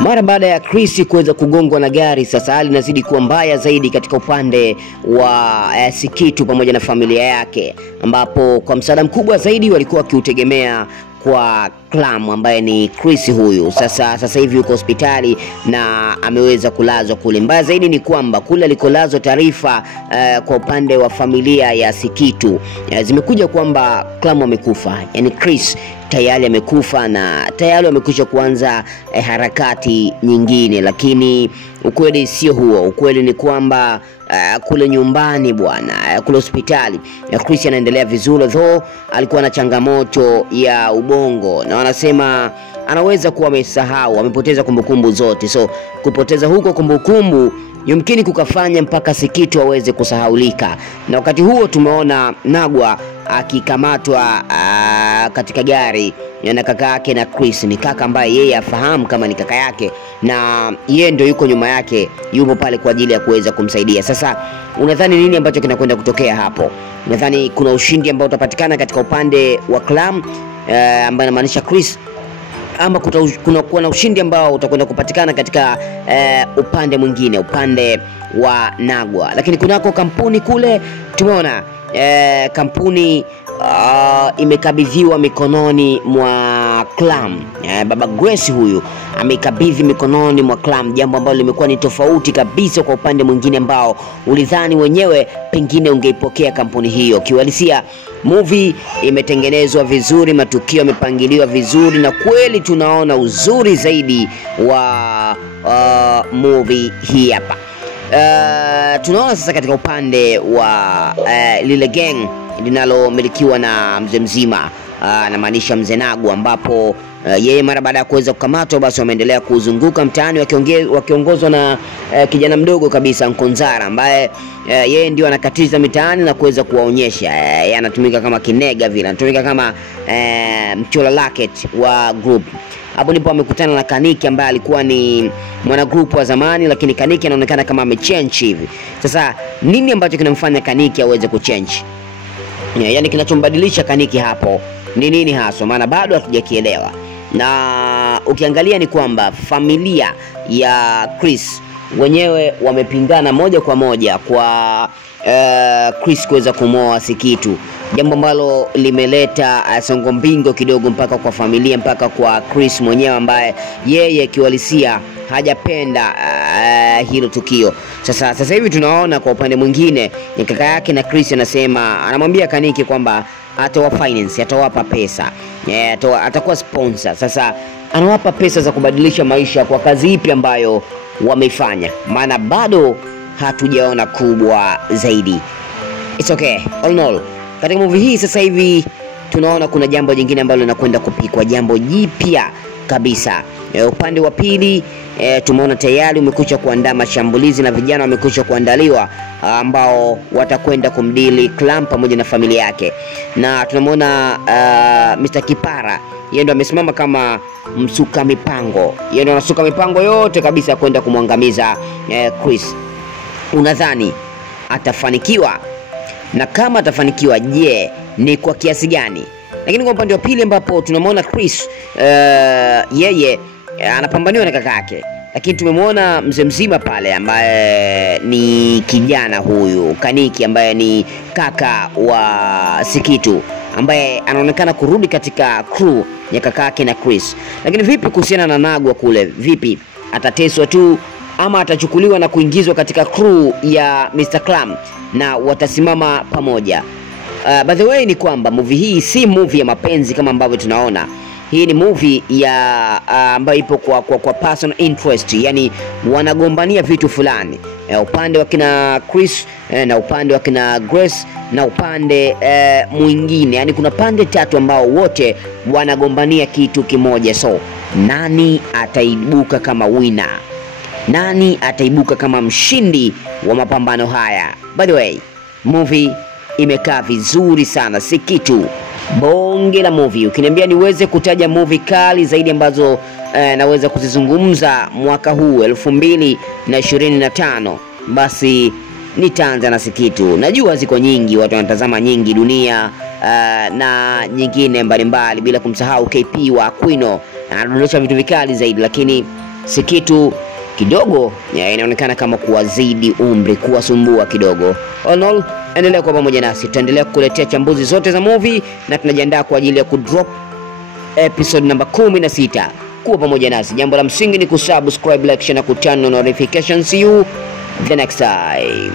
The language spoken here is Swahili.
Mara baada ya Chris kuweza kugongwa na gari, sasa hali inazidi kuwa mbaya zaidi katika upande wa Sikitu pamoja na familia yake, ambapo kwa msaada mkubwa zaidi walikuwa wakiutegemea kwa Clam ambaye ni Chris huyu. Sasa hivi yuko hospitali na ameweza kulazwa kule. Mbaya zaidi ni kwamba kule alikolazwa, taarifa kwa upande wa familia ya Sikitu zimekuja kwamba Clam amekufa, yani Chris tayari amekufa na tayari wamekwisha kuanza harakati nyingine, lakini ukweli sio huo. Ukweli ni kwamba kule nyumbani bwana, kule hospitali Chris anaendelea vizuri, though alikuwa na changamoto ya ubongo na wanasema anaweza kuwa amesahau, amepoteza kumbukumbu zote. So kupoteza huko kumbukumbu yumkini kukafanya mpaka Sikitu aweze kusahaulika. Na wakati huo tumeona Nagwa akikamatwa katika gari na kaka yake na Chris. Ni kaka ambaye yeye afahamu kama ni kaka yake na yeye ndio yuko nyuma yake, yupo pale kwa ajili ya kuweza kumsaidia. Sasa unadhani nini ambacho kinakwenda kutokea hapo? Unadhani kuna ushindi ambao utapatikana katika upande wa Clam ambaye inamaanisha Chris, ama kuna ushindi ambao utakwenda kupatikana katika upande mwingine, upande wa Nagwa? Lakini kunako kampuni kule tumeona kampuni imekabidhiwa mikononi mwa Clam. Baba Grace huyu amekabidhi mikononi mwa Clam, jambo ambalo limekuwa ni tofauti kabisa kwa upande mwingine ambao ulidhani wenyewe pengine ungeipokea kampuni hiyo. Kiuhalisia movie imetengenezwa vizuri, matukio yamepangiliwa vizuri na kweli tunaona uzuri zaidi wa movie hii hapa. Tunaona sasa katika upande wa lile gang linalomilikiwa na mzee mzima, anamaanisha mzee Nagwa, ambapo yeye mara baada ya kuweza kukamatwa basi wameendelea kuzunguka mtaani wakiongozwa na kijana mdogo kabisa Nkonzara, ambaye yeye ndio anakatiza mitaani na kuweza kuwaonyesha. Yeye anatumika kama kinega vile, anatumika kama mchola laket wa group. Hapo ndipo amekutana na Kaniki ambaye alikuwa ni mwana group wa zamani, lakini Kaniki anaonekana kama amechange hivi. Sasa nini ambacho kinamfanya Kaniki aweze kuchange? Yaani kinachombadilisha Kaniki hapo ni nini haswa? Maana bado hatujakielewa. Na ukiangalia ni kwamba familia ya Chris wenyewe wamepingana moja kwa moja kwa Chris kuweza kumoa Sikitu, jambo ambalo limeleta songo mbingo kidogo mpaka kwa familia, mpaka kwa Chris mwenyewe ambaye yeye kiuhalisia hajapenda hilo tukio. Sasa hivi tunaona kwa upande mwingine ni kaka yake na Chris anamwambia Kaniki kwamba atawa finance, atawapa pesa, atakuwa sponsor. Sasa anawapa pesa za kubadilisha maisha kwa kazi ipi ambayo wameifanya? Maana bado hatujaona kubwa zaidi. It's okay. All in all, katika movie hii sasa hivi tunaona kuna jambo jingine ambalo linakwenda kupikwa, jambo jipya kabisa. Upande wa pili tumeona tayari umekuja kuandaa mashambulizi na vijana wamekuja kuandaliwa ambao watakwenda kumdili Clam pamoja na familia yake. Na tunamwona Mr. Kipara, yeye ndo amesimama kama msuka mipango. Yeye ndo anasuka mipango yote kabisa kwenda kumwangamiza Chris. Unadhani atafanikiwa? Na kama atafanikiwa, je, ni kwa kiasi gani? Lakini kwa upande wa pili ambapo tunamwona Chris yeye anapambaniwa na kaka yake, lakini tumemwona mzee mzima pale ambaye ni kijana huyu Kaniki ambaye ni kaka wa Sikitu, ambaye anaonekana kurudi katika crew ya kaka yake na Chris. Lakini vipi kuhusiana na Nagwa kule? Vipi, atateswa tu ama atachukuliwa na kuingizwa katika crew ya Mr. Clam na watasimama pamoja? By the way ni kwamba movie hii si movie ya mapenzi kama ambavyo tunaona. Hii ni movie ya ambayo ipo kwa personal interest, yani wanagombania vitu fulani. Upande wa kina Chris na upande wa kina Grace na upande mwingine, yani kuna pande tatu ambao wote wanagombania kitu kimoja. So nani ataibuka kama winner? Nani ataibuka kama mshindi wa mapambano haya? By the way, movie imekaa vizuri sana, Sikitu bonge la movie. Ukiniambia niweze kutaja movie kali zaidi ambazo naweza kuzizungumza mwaka huu 2025, basi nitaanza na Sikitu. Najua ziko nyingi, watu wanatazama nyingi dunia na nyingine mbalimbali, bila kumsahau KP wa Aquino anadondosha vitu vikali zaidi, lakini Sikitu kidogo inaonekana kama kuwazidi umri, kuwasumbua kidogo. All endelea kwa pamoja nasi, tutaendelea kukuletea chambuzi zote za movie na tunajiandaa kwa ajili ya kudrop episode namba 16. Kuwa pamoja nasi. Jambo la msingi ni kusubscribe, like, share na kuturn on notifications. See you the next time.